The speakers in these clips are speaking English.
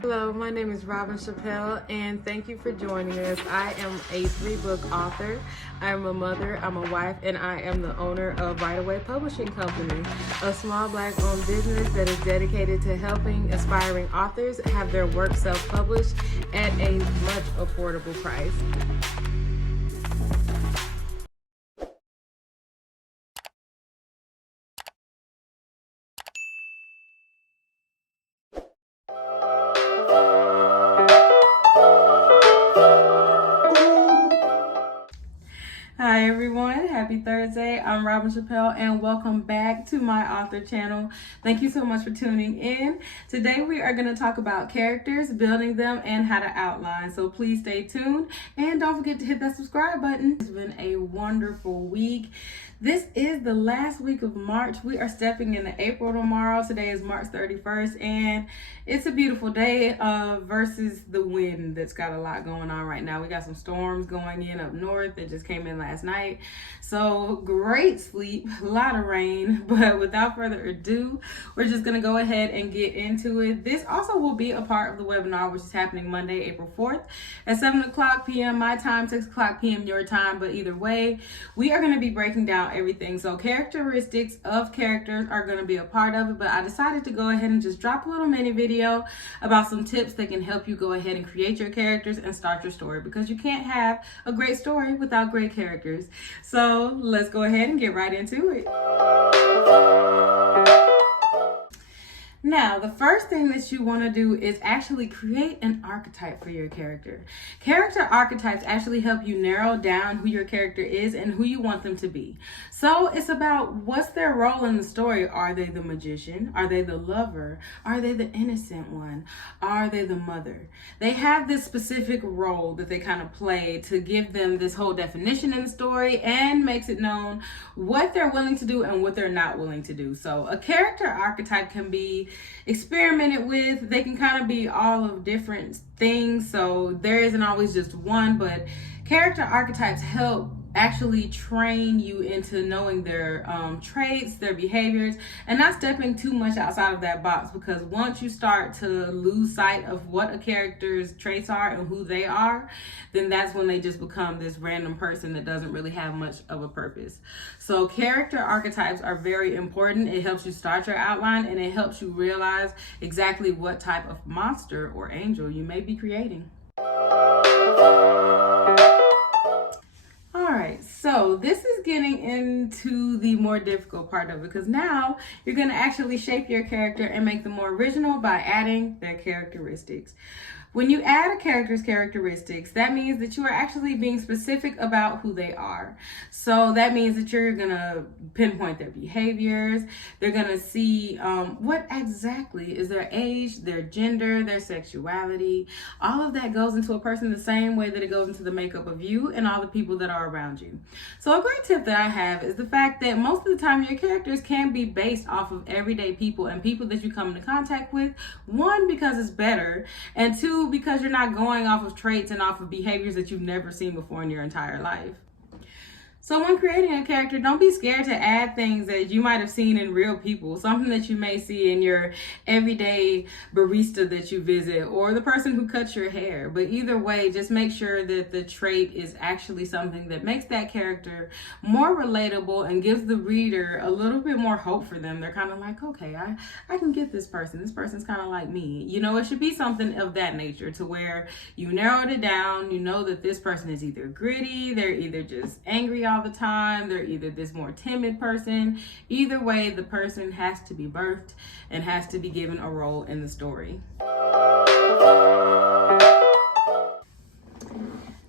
Hello, my name is Robin Chappelle, and thank you for joining us. I am a 3-book author. I am a mother, I'm a wife, and I am the owner of Right Away Publishing Company, a small Black-owned business that is dedicated to helping aspiring authors have their work self-published at a much affordable price. Hi everyone, happy Thursday. I'm Robin Chappelle and welcome back to my author channel. Thank you so much for tuning in. Today we are going to talk about characters, building them, and how to outline. So please stay tuned and don't forget to hit that subscribe button. It's been a wonderful week. This is the last week of March. We are stepping into April tomorrow. Today is March 31st and it's a beautiful day versus the wind that's got a lot going on right now. We got some storms going in up north that just came in last night. So great sleep, a lot of rain, but without further ado, we're just gonna go ahead and get into it. This also will be a part of the webinar, which is happening Monday, April 4th at 7:00 p.m. my time, 6:00 p.m. your time. But either way, we are gonna be breaking down everything. So characteristics of characters are gonna be a part of it, but I decided to go ahead and just drop a little mini video about some tips that can help you go ahead and create your characters and start your story, because you can't have a great story without great characters. So let's go ahead and get right into it. Now, the first thing that you want to do is actually create an archetype for your character. Character archetypes actually help you narrow down who your character is and who you want them to be. So it's about what's their role in the story. Are they the magician? Are they the lover? Are they the innocent one? Are they the mother? They have this specific role that they kind of play to give them this whole definition in the story and makes it known what they're willing to do and what they're not willing to do. So a character archetype can be experimented with. They can kind of be all of different things, so there isn't always just one, but character archetypes help actually train you into knowing their traits, their behaviors, and not stepping too much outside of that box, because once you start to lose sight of what a character's traits are and who they are, then that's when they just become this random person that doesn't really have much of a purpose. So character archetypes are very important. It helps you start your outline and it helps you realize exactly what type of monster or angel you may be creating. Alright, so this is getting into the more difficult part of it, because now you're going to actually shape your character and make them more original by adding their characteristics. When you add a character's characteristics, that means that you are actually being specific about who they are. So that means that you're going to pinpoint their behaviors. They're going to see what exactly is their age, their gender, their sexuality. All of that goes into a person the same way that it goes into the makeup of you and all the people that are around you. So a great tip that I have is the fact that most of the time your characters can be based off of everyday people and people that you come into contact with. One, because it's better, and two, because you're not going off of traits and off of behaviors that you've never seen before in your entire life. So when creating a character, don't be scared to add things that you might have seen in real people, something that you may see in your everyday barista that you visit or the person who cuts your hair. But either way, just make sure that the trait is actually something that makes that character more relatable and gives the reader a little bit more hope for them. They're kind of like, okay, I can get this person. This person's kind of like me. You know, it should be something of that nature to where you narrowed it down. You know that this person is either gritty, they're either just angry all the time, they're either this more timid person. Either way, the person has to be birthed and has to be given a role in the story.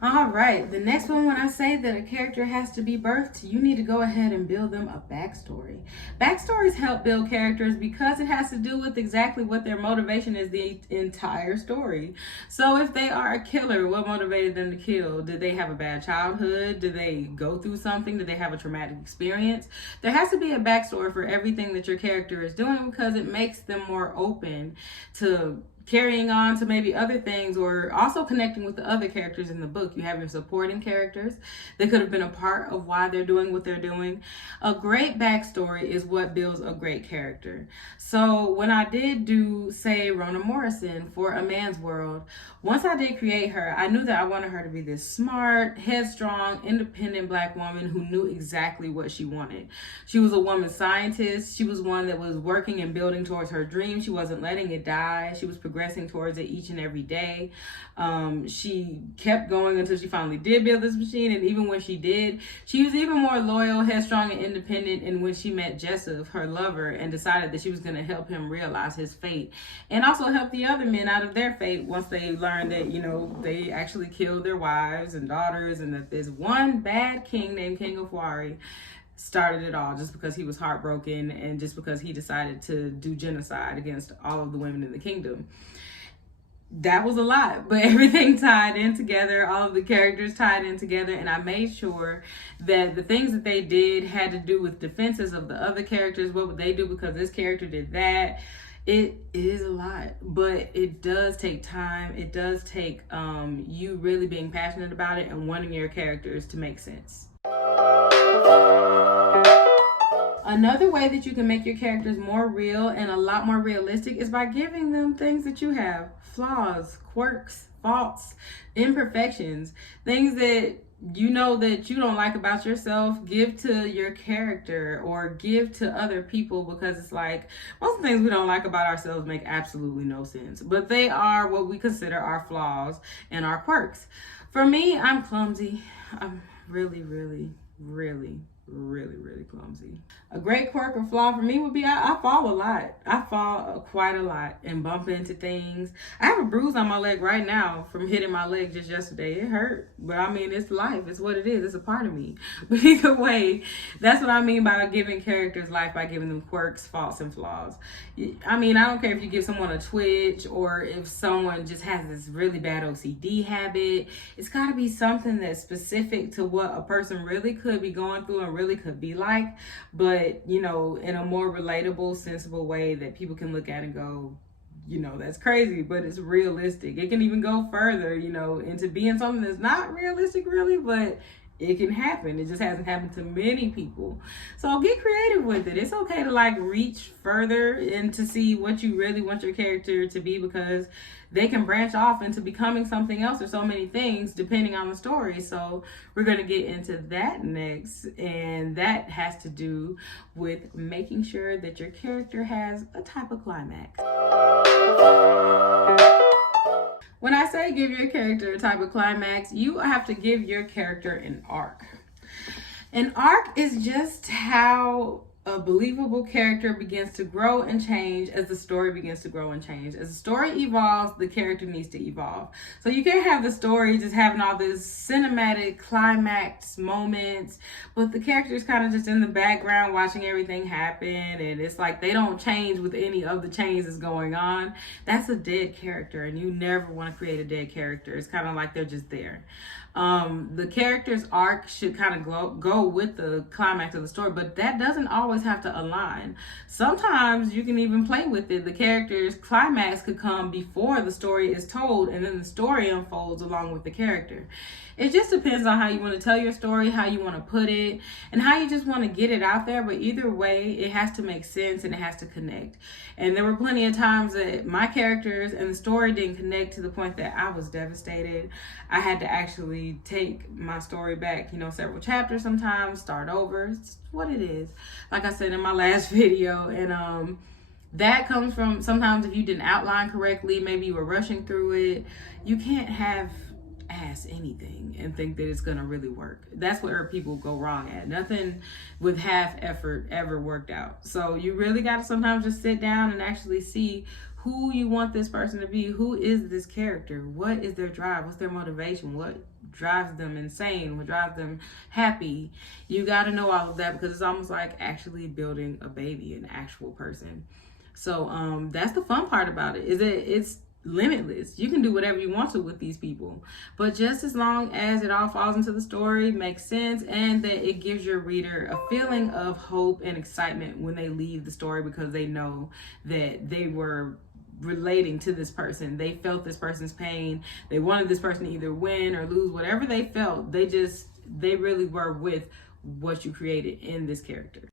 All right, the next one, when I say that a character has to be birthed, you need to go ahead and build them a backstory. Backstories help build characters because it has to do with exactly what their motivation is the entire story. So if they are a killer, what motivated them to kill? Did they have a bad childhood? Did they go through something? Did they have a traumatic experience? There has to be a backstory for everything that your character is doing, because it makes them more open to carrying on to maybe other things, or also connecting with the other characters in the book. You have your supporting characters that could have been a part of why they're doing what they're doing. A great backstory is what builds a great character. So when I did do, say, Rona Morrison for A Man's World, once I did create her, I knew that I wanted her to be this smart, headstrong, independent Black woman who knew exactly what she wanted. She was a woman scientist. She was one that was working and building towards her dream. She wasn't letting it die. She was progressing towards it each and every day. She kept going until she finally did build this machine. And even when she did, she was even more loyal, headstrong, and independent. And when she met Jessup, her lover, and decided that she was going to help him realize his fate, and also help the other men out of their fate once they learned that, you know, they actually killed their wives and daughters, and that this one bad king named King of Wari started it all just because he was heartbroken and just because he decided to do genocide against all of the women in the kingdom. That was a lot, but everything tied in together. All of the characters tied in together, and I made sure that the things that they did had to do with defenses of the other characters. What would they do because this character did that? It is a lot, but it does take time. It does take you really being passionate about it and wanting your characters to make sense. Another way that you can make your characters more real and a lot more realistic is by giving them things that you have. Flaws, quirks, faults, imperfections, things that you know that you don't like about yourself. Give to your character or give to other people, because it's like most things we don't like about ourselves make absolutely no sense, but they are what we consider our flaws and our quirks. For me, I'm clumsy. I'm really clumsy. A great quirk or flaw for me would be I fall a lot. I fall quite a lot and bump into things. I have a bruise on my leg right now from hitting my leg just yesterday. It hurt, but I mean, it's life. It's what it is. It's a part of me. But either way, that's what I mean by giving characters life, by giving them quirks, faults, and flaws. I mean, I don't care if you give someone a twitch or if someone just has this really bad OCD habit. It's got to be something that's specific to what a person really could be going through and really could be like, but you know, in a more relatable, sensible way that people can look at and go, you know, that's crazy, but it's realistic. It can even go further, you know, into being something that's not realistic really, but it can happen. It just hasn't happened to many people. So get creative with it. It's okay to like reach further and to see what you really want your character to be, because they can branch off into becoming something else or so many things depending on the story. So we're going to get into that next, and that has to do with making sure that your character has a type of climax. When I say give your character a type of climax, you have to give your character an arc. An arc is just how a believable character begins to grow and change as the story begins to grow and change. As the story evolves, the character needs to evolve. So you can't have the story just having all this cinematic climax moments, but the character's kind of just in the background watching everything happen, and it's like they don't change with any of the change that's going on. That's a dead character, and you never want to create a dead character. It's kind of like they're just there. The character's arc should kind of go with the climax of the story, but that doesn't always have to align. Sometimes you can even play with it. The character's climax could come before the story is told, and then the story unfolds along with the character. It just depends on how you want to tell your story, how you want to put it, and how you just want to get it out there. But either way, it has to make sense and it has to connect. And there were plenty of times that my characters and the story didn't connect to the point that I was devastated. I had to actually take my story back, you know, several chapters sometimes, start over. It's what it is. Like I said in my last video, and that comes from sometimes if you didn't outline correctly, maybe you were rushing through it. You can't have ask anything and think that it's gonna really work. That's where people go wrong at. Nothing with half effort ever worked out. So you really got to sometimes just sit down and actually see who you want this person to be. Who is this character? What is their drive? What's their motivation? What drives them insane? What drives them happy? You got to know all of that, because it's almost like actually building a baby, an actual person. So that's the fun part about it, is that it's limitless. You can do whatever you want to with these people, but just as long as it all falls into the story, makes sense, and that it gives your reader a feeling of hope and excitement when they leave the story, because they know that they were relating to this person. They felt this person's pain. They wanted this person to either win or lose, whatever they felt. They really were with what you created in this character.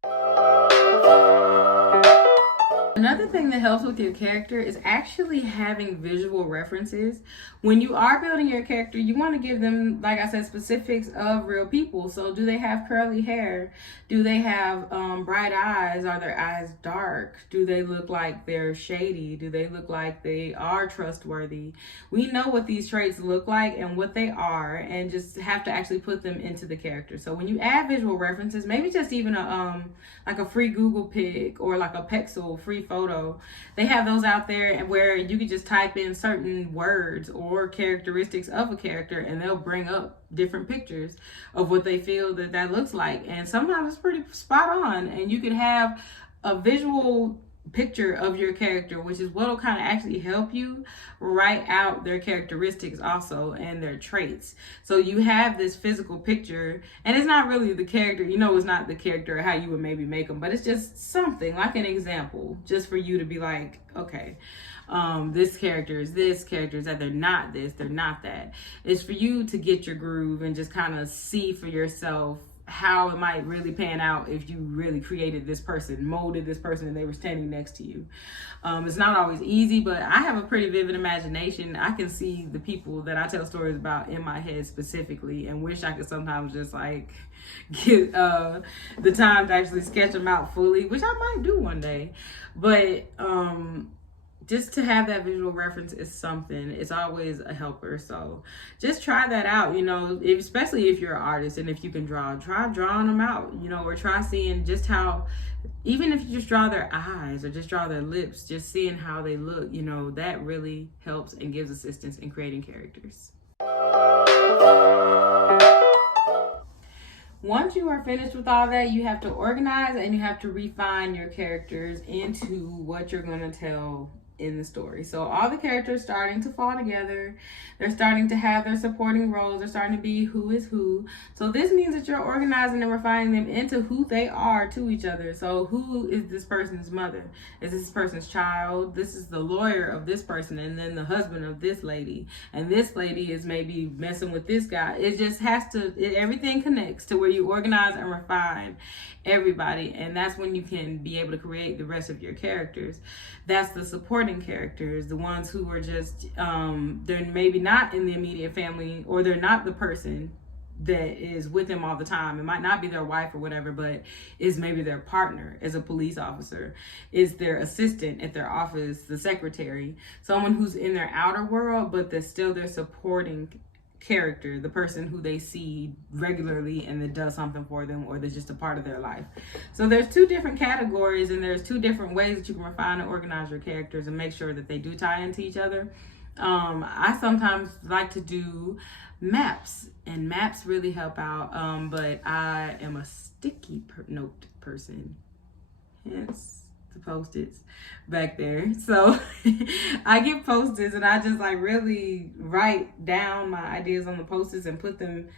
Another thing that helps with your character is actually having visual references. When you are building your character, you want to give them, like I said, specifics of real people. So do they have curly hair? Do they have bright eyes? Are their eyes dark? Do they look like they're shady? Do they look like they are trustworthy? We know what these traits look like and what they are, and just have to actually put them into the character. So when you add visual references, maybe just even like a free Google pic or like a Pexel free photo, they have those out there, and where you can just type in certain words or characteristics of a character, and they'll bring up different pictures of what they feel that looks like. And sometimes it's pretty spot on, and you can have a visual picture of your character, which is what will kind of actually help you write out their characteristics also and their traits. So you have this physical picture, and it's not really the character, it's not the character or how you would maybe make them, but it's just something like an example, just for you to be like, okay, this character is that, they're not this, they're not that. It's for you to get your groove and just kind of see for yourself how it might really pan out if you really created this person, molded this person, and they were standing next to you. It's not always easy, but I have a pretty vivid imagination. I can see the people that I tell stories about in my head specifically, and wish I could sometimes just like get the time to actually sketch them out fully, which I might do one day. But just to have that visual reference is something. It's always a helper. So just try that out, especially if you're an artist and if you can draw, try drawing them out, or try seeing just how, even if you just draw their eyes or just draw their lips, just seeing how they look, that really helps and gives assistance in creating characters. Once you are finished with all that, you have to organize and you have to refine your characters into what you're going to tell in the story. So all the characters starting to fall together. They're starting to have their supporting roles. They're starting to be who is who. So this means that you're organizing and refining them into who they are to each other. So who is this person's mother? Is this person's child? This is the lawyer of this person, and then the husband of this lady. And this lady is maybe messing with this guy. It just has to, everything connects to where you organize and refine everybody. And that's when you can be able to create the rest of your characters. That's the supporting characters, the ones who are just, they're maybe not in the immediate family, or they're not the person that is with them all the time. It might not be their wife or whatever, but is maybe their partner as a police officer, is their assistant at their office, the secretary, someone who's in their outer world, but they're still their supporting character, the person who they see regularly and that does something for them, or that's just a part of their life. So there's two different categories, and there's two different ways that you can refine and organize your characters and make sure that they do tie into each other. I sometimes like to do maps, and maps really help out, but I am a sticky note person, hence the Post-its back there. So I get Post-its, and I just like really write down my ideas on the Post-its and put them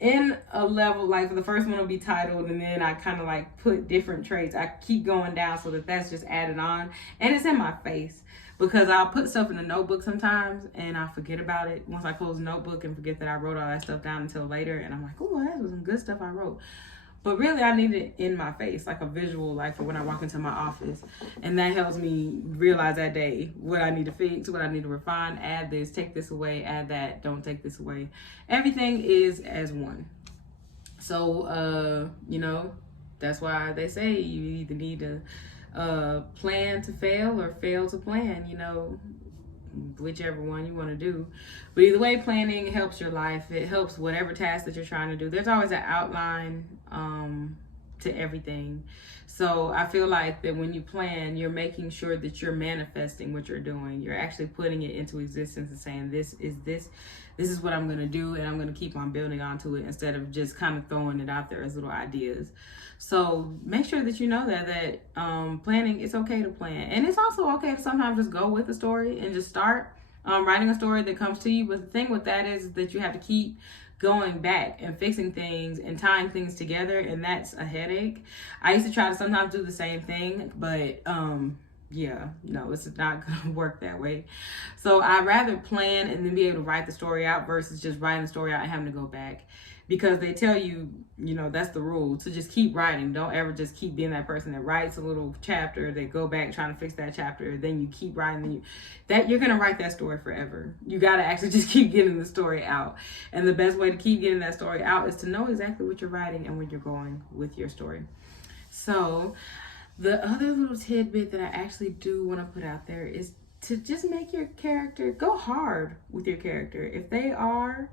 in a level. Like the first one will be titled, and then I kind of like put different traits. I keep going down so that that's just added on, and it's in my face, because I'll put stuff in the notebook sometimes and I forget about it once I close the notebook and forget that I wrote all that stuff down until later, and I'm like, oh, that was some good stuff I wrote. But really, I need it in my face, like a visual, like for when I walk into my office. And that helps me realize that day what I need to fix, what I need to refine, add this, take this away, add that, don't take this away. Everything is as one. So, that's why they say you either need to plan to fail or fail to plan, whichever one you want to do. But either way, planning helps your life. It helps whatever task that you're trying to do. There's always an outline to everything. So I feel like that when you plan, you're making sure that you're manifesting what you're doing. You're actually putting it into existence and saying, this is what I'm going to do, and I'm going to keep on building onto it, instead of just kind of throwing it out there as little ideas. So make sure that you know that planning, it's okay to plan. And it's also okay to sometimes just go with a story and just start writing a story that comes to you. But the thing with that is that you have to keep going back and fixing things and tying things together, and that's a headache. I used to try to sometimes do the same thing, but yeah, no, it's not gonna work that way. So I'd rather plan and then be able to write the story out versus just writing the story out and having to go back, because they tell you, you know, that's the rule, to just keep writing. Don't ever just keep being that person that writes a little chapter, they go back trying to fix that chapter, then you keep writing, that you're gonna write that story forever. You gotta actually just keep getting the story out. And the best way to keep getting that story out is to know exactly what you're writing and where you're going with your story. So the other little tidbit that I actually do want to put out there is to just make your character, go hard with your character. If they are,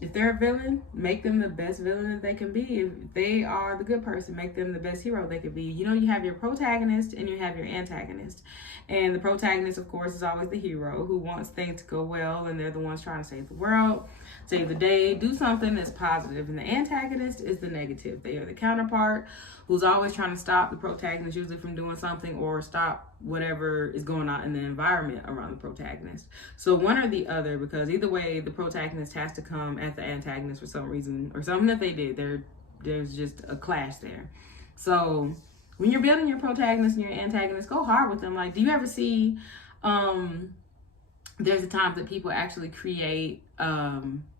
if they're a villain, make them the best villain that they can be. If they are the good person, make them the best hero they could be. You know, you have your protagonist and you have your antagonist. And the protagonist, of course, is always the hero who wants things to go well, and they're the ones trying to save the world, save the day, do something that's positive. And the antagonist is the negative. They are the counterpart who's always trying to stop the protagonist, usually from doing something, or stop whatever is going on in the environment around the protagonist. So one or the other, because either way, the protagonist has to come at the antagonist for some reason, or something that they did. There's just a clash there. So when you're building your protagonist and your antagonist, go hard with them. Like, do you ever see, there's a time that people actually create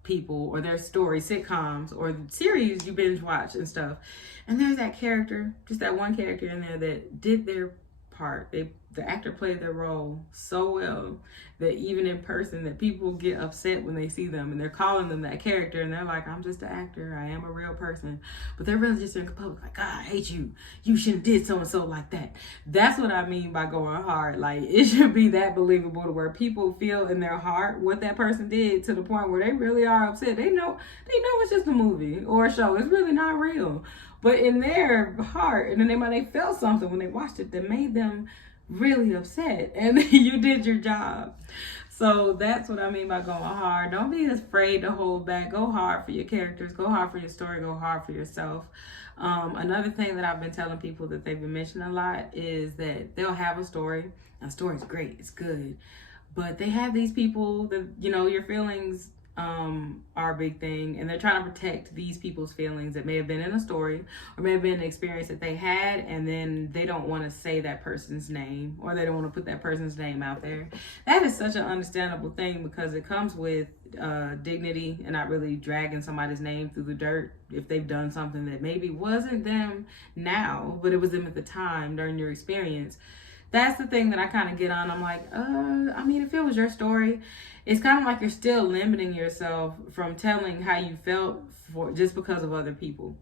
people or their stories, sitcoms or series you binge watch and stuff, and there's that character, just that one character in there that did their part. The actor played their role so well that even in person, that people get upset when they see them and they're calling them that character, and they're like, I'm just an actor, I am a real person, but they're really just in public like, God, I hate you, you shouldn't have did so and so like that. That's what I mean by going hard. Like, it should be that believable to where people feel in their heart what that person did, to the point where they really are upset. They know it's just a movie or a show, it's really not real, but in their heart, and then they felt something when they watched it that made them really upset, and you did your job. So that's what I mean by going hard. Don't be afraid to hold back. Go hard for your characters, go hard for your story, go hard for yourself. Another thing that I've been telling people that they've been mentioning a lot is that they'll have a story. A story's great, it's good, but they have these people that, you know, your feelings are a big thing, and they're trying to protect these people's feelings that may have been in a story or may have been an experience that they had, and then they don't want to say that person's name, or they don't want to put that person's name out there. That is such an understandable thing, because it comes with dignity and not really dragging somebody's name through the dirt if they've done something that maybe wasn't them now, but it was them at the time during your experience. That's the thing that I kind of get on. I'm like, I mean, if it was your story, it's kind of like you're still limiting yourself from telling how you felt for just because of other people.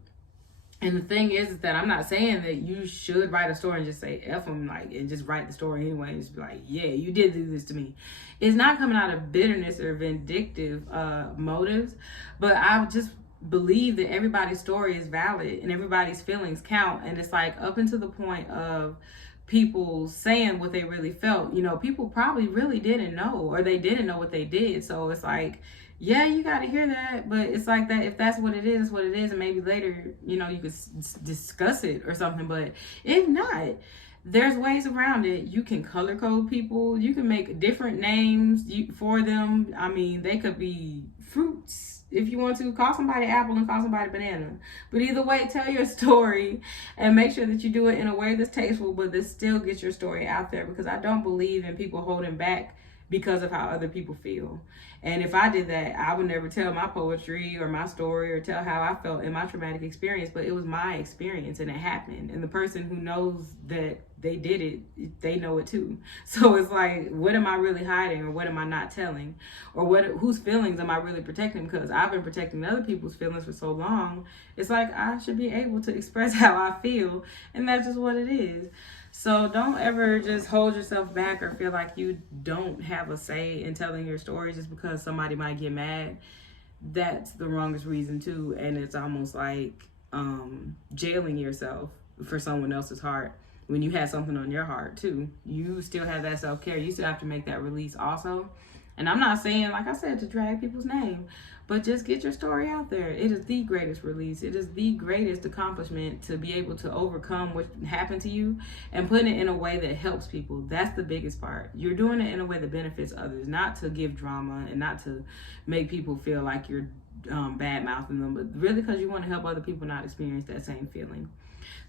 And the thing is that I'm not saying that you should write a story and just say F them, like, and just write the story anyway and just be like, yeah, you did do this to me. It's not coming out of bitterness or vindictive motives, but I just believe that everybody's story is valid and everybody's feelings count. And it's like, up until the point of people saying what they really felt, you know, people probably really didn't know, or they didn't know what they did. So it's like, yeah, you got to hear that, but it's like that, if that's what it is, what it is, and maybe later, you know, you could discuss it or something. But if not, there's ways around it. You can color code people, you can make different names for them. I mean, they could be fruits. If you want to, call somebody apple and call somebody banana. But either way, tell your story and make sure that you do it in a way that's tasteful, but that still gets your story out there, because I don't believe in people holding back because of how other people feel. And if I did that, I would never tell my poetry or my story or tell how I felt in my traumatic experience, but it was my experience and it happened. And the person who knows that they did it, they know it too. So it's like, what am I really hiding, or what am I not telling? Or whose feelings am I really protecting? Because I've been protecting other people's feelings for so long. It's like, I should be able to express how I feel, and that's just what it is. So don't ever just hold yourself back or feel like you don't have a say in telling your story just because somebody might get mad. That's the wrongest reason too. And it's almost like jailing yourself for someone else's heart when you had something on your heart too. You still have that self-care. You still have to make that release also. And I'm not saying, like I said, to drag people's name, but just get your story out there. It is the greatest release. It is the greatest accomplishment to be able to overcome what happened to you and put it in a way that helps people. That's the biggest part. You're doing it in a way that benefits others, not to give drama and not to make people feel like you're bad mouthing them, but really because you want to help other people not experience that same feeling.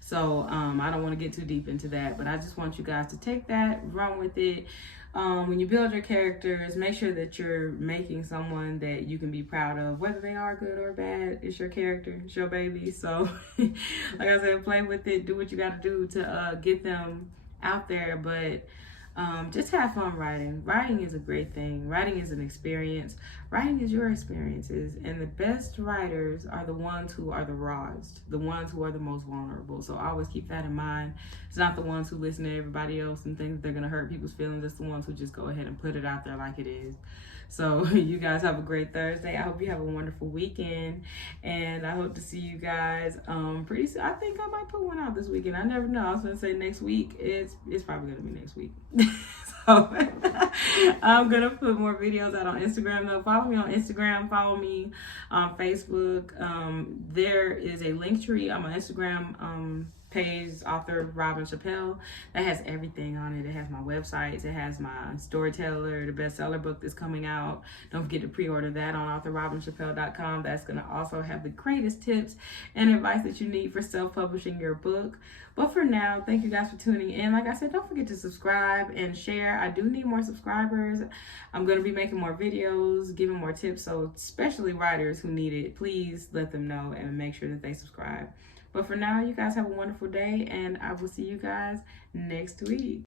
So I don't want to get too deep into that, but I just want you guys to take that, run with it. When you build your characters, make sure that you're making someone that you can be proud of, whether they are good or bad. It's your character, it's your baby. So like I said, play with it, do what you got to do to get them out there. But just have fun writing. Writing is a great thing. Writing is an experience. Writing is your experiences. And the best writers are the ones who are the rawest, the ones who are the most vulnerable. So always keep that in mind. It's not the ones who listen to everybody else and think that they're going to hurt people's feelings. It's the ones who just go ahead and put it out there like it is. So you guys have a great Thursday. I hope you have a wonderful weekend, and I hope to see you guys pretty soon. I think I might put one out this weekend. I never know. I was gonna say next week. It's probably gonna be next week. So I'm gonna put more videos out on Instagram though. Follow me on Instagram, follow me on Facebook. There is a link tree on my Instagram page, author Robin Chappelle, that has everything on it. It has my websites, it has my storyteller, the bestseller book that's coming out. Don't forget to pre-order that on authorrobinchappelle.com. That's going to also have the greatest tips and advice that you need for self-publishing your book. But for now, thank you guys for tuning in. Like I said, don't forget to subscribe and share. I do need more subscribers. I'm going to be making more videos, giving more tips, so especially writers who need it, please let them know and make sure that they subscribe. But for now, you guys have a wonderful day, and I will see you guys next week.